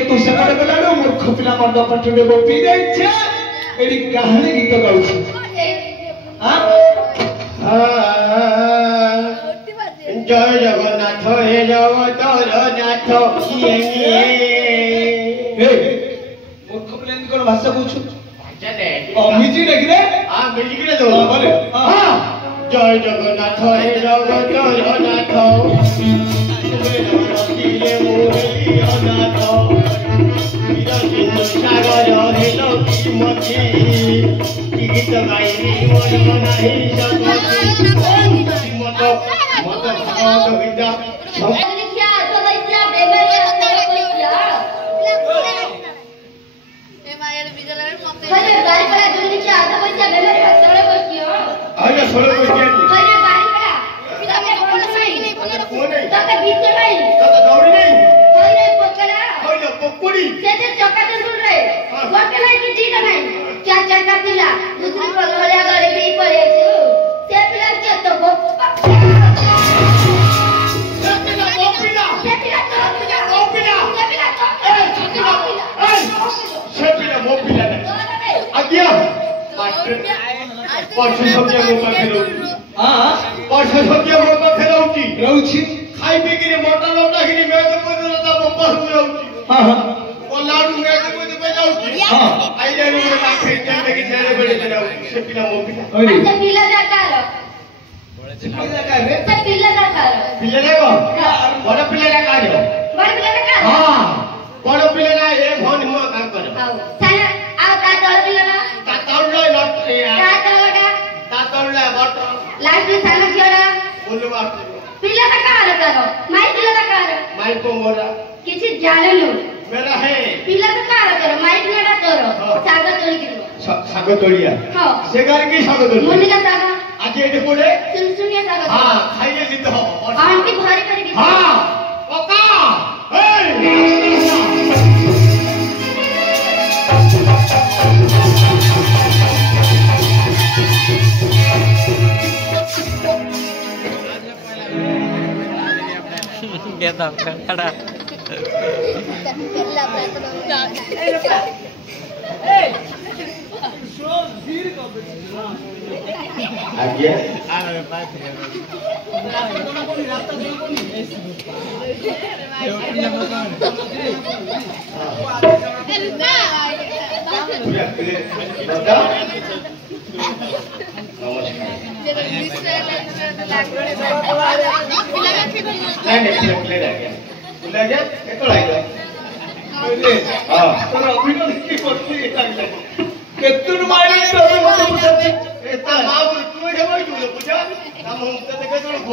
तू सेपटे गलालो मूर्ख पिला मंड पटने बोपी जाइछे एडी कहानी गीत गाउछ हां जय जगन्नाथ हे जगतर नाथ ये मूर्ख पिला कोन भाषा कहू जाने मिजी देखि रे हां मिजी के दो बोले हां जय जगन्नाथ हे जगतर नाथ ये मोरली अनाथ सागर हे लक्ष्मी मती गीत गाई मन नाही समती मत मत भगवत विद्या परसों सब्जी मो पाखे रहउची हां परसों सब्जी मो पाखे रहउची खाई पी के मोटा लोटा के मैं तो कोन रहता बम्बा हो रहउची हां हां ओ लाडू मैं तो कोन पे जाउची हां आई जाई रे पाखे चंदे के तेरे बड़े जाउची से पिला मो पिला अच्छा पिला जाकार रे से पिला जाकार पिला देखो बड़ पिला जाकार बड़ पिला जाकार हां बड़ पिला ना ए फोन मो काम कर आओ साला आ का तळ पिला ना का तळ लट का तळ लास्ट में सामने किया बोलो बात पिला का कार करो माई पिला का कार माई को मोरा किसी जाने लो मेरा है पिला का कार करो माई पिला का करो साग तोड़ी के साग तोड़िया हां सेगार की साग तोड़ी मुनि का साग आज ये कोड़े सुनिए साग हां खाइए ली तो आंटी भारी करेगी हां ओका ए Kita ada.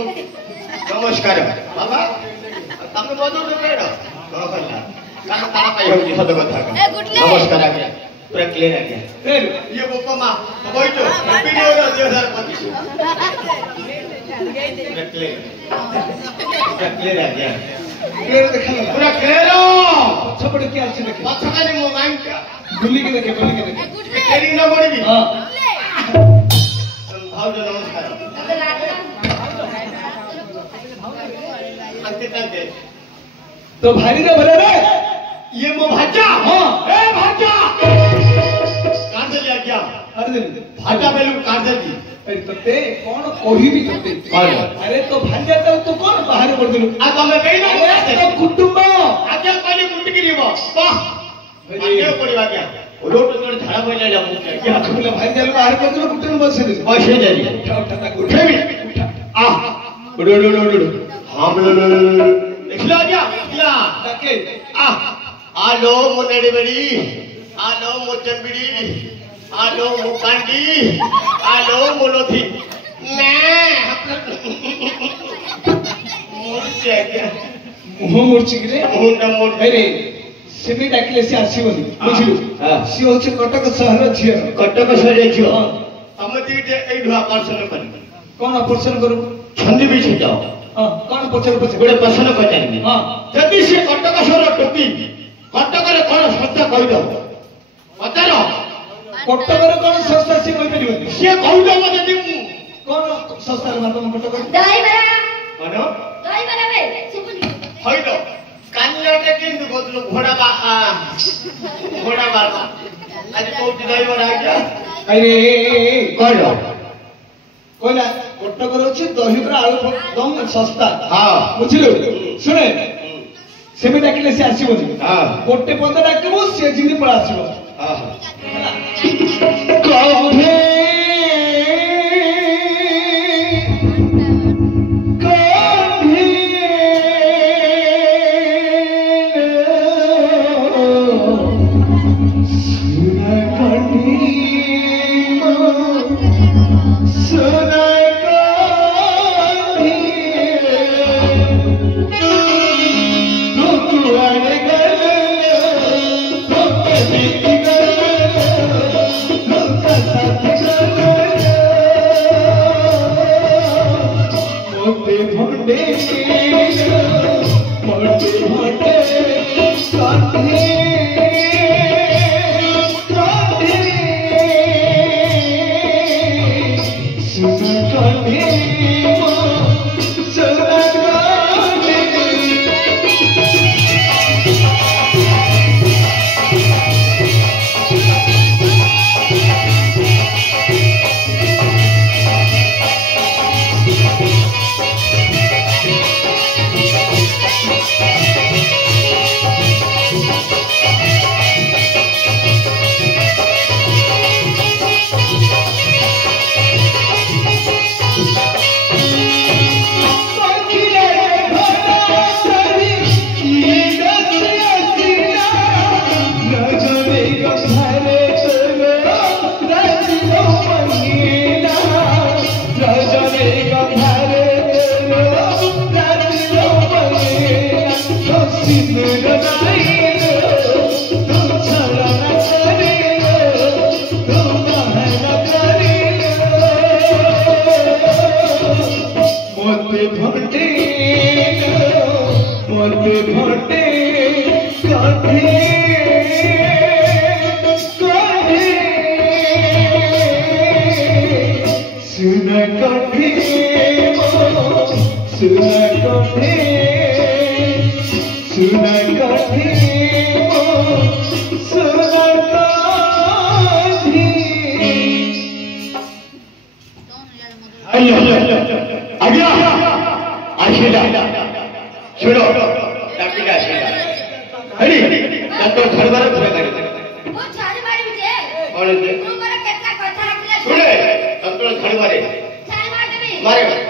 नमस्कार बाबा तमने बजो बेड कान तारा पाई होजी सद कथा नमस्कार आज्ञा पूरा क्लियर आज्ञा ये बोपा मां बैठो वीडियो रो 2025 पूरा क्लियर आज्ञा क्लियर देखा पूरा क्लियर पछपड़ के आछि देखे पछका ने मोबाइल का बुली के देखे तेरी न बड़ी हां भाव नमस्कार तो भारी रे भले रे ये मो भाजा हां ए भाजा काट दे क्या अरे भाजा बेलू काट दे अरे तते कौन कोही भी तते अरे तो भाजा तो कौन बाहर कर दिलु आ तमे कहिना तो कुटुंब आज्ञा कहली कुटी के लिबो वाह आज्ञा पड़िबा क्या रोट तोड़ झाड़ा पइले जा मुझे क्या बोले भाई जाल बाहर कर दिलु कुटुंब बसे दे बसे जाई उठा उठेबी आ उड़ो हां देखला क्या देखला ताके आलो मोनेड़ी बड़ी आलो मोचंबड़ी आलो मुकांडी आलो मोलोथी मैं मुर्चे क्या मुह मुर्ची रे मुंडा मोड अरे सेमी डाकिले से आसीबनी बुझिलु सी होचे कटक शहर झियो कटक शहर झियो समझी जे एई धुआ पर्सन कर कोन ऑपरेशन करू छंदी भी छिटाओ हां कोन पछर गोटे प्रश्न पचारिबे हां जदि से कटक शहर टोकी कटक रे कोन सत्य कहि दो पचारो कटक रे कोन संस्था से कहि परिबनी से कहि दो जदि कोन संस्था रे मातम कटक दाई बरा कोन दाई बरा बे सुपुनी कहि दो कान्याटे किंतु बोतलो घोड़ा बाबा आज कोटी ड्राइवर आ गया अरे करो कोला कटक रोचे दहीबरा आलू दम सस्ता हां बुझिलु सुने सेमे डाकिले से आसीबोनी हां गोटे पद डाकबो से जिनी पळा आसीबो हां कहे मारे